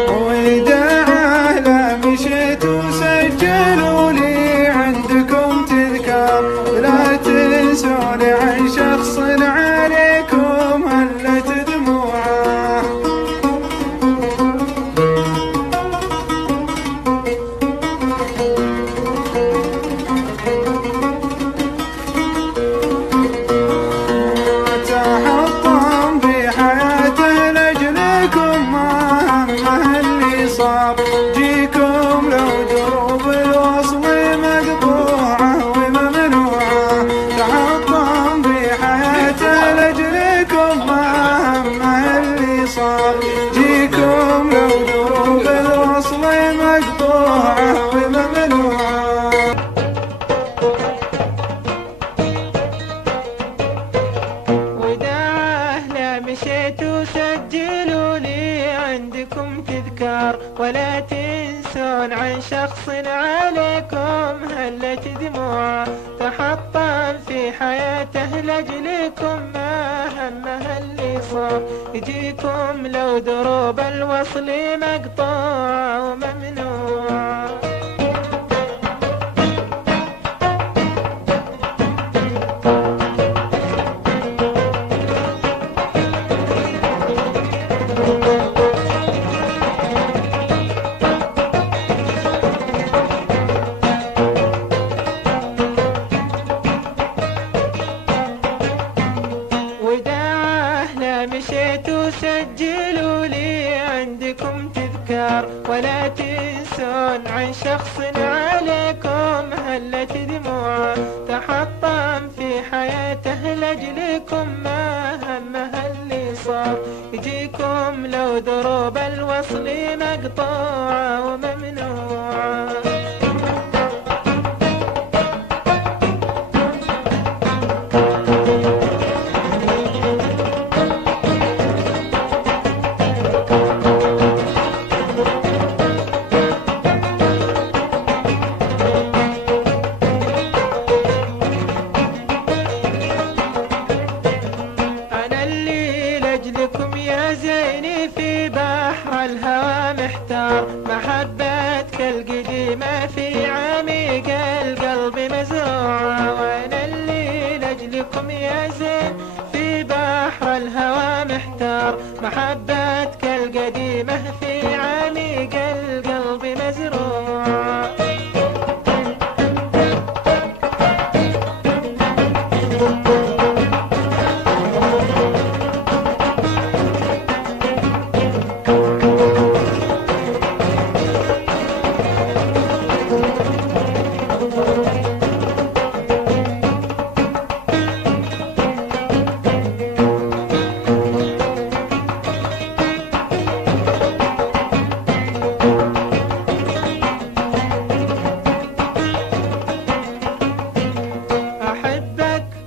وداعه لا مشيت وسجلوا لي عندكم تذكار، لا تنسون عن شخص عليكم هلت دموعه. تحطم في حياته لأجلكم ما همه اللي صار، جيكم لو دروب الوصل مقطوعة وممنوعة. تحطم في حياته لأجلكم ما همه اللي صار، جيكم لو دروب الوصل مقطوعة وممنوعة. مشيت وسجلوا لي عندكم تذكار، ولا تنسون عن شخص عليكم هلت دموعه. تحطم في حياته لأجلكم ما همه اللي صار، يجيكم لو دروب الوصل مقطوعة وممنوعة. مشيت وسجلوا لي عندكم تذكار، ولا تنسون عن شخص عليكم هلت دموعه. تحطم في حياته لأجلكم ما همه اللي صار، يجيكم لو دروب الوصل مقطوعة وممنوعة. لأجلكم يا زيني في بحر الهوى محتار، محبتك القديمة في عميق القلب مزروعة. وأنا اللي لأجلكم يا زين في بحر الهوى محتار، محبتك القديمة في عميق القلب مزروعة.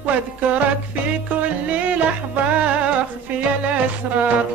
واذكرك في كل لحظة واخفي الأسرار،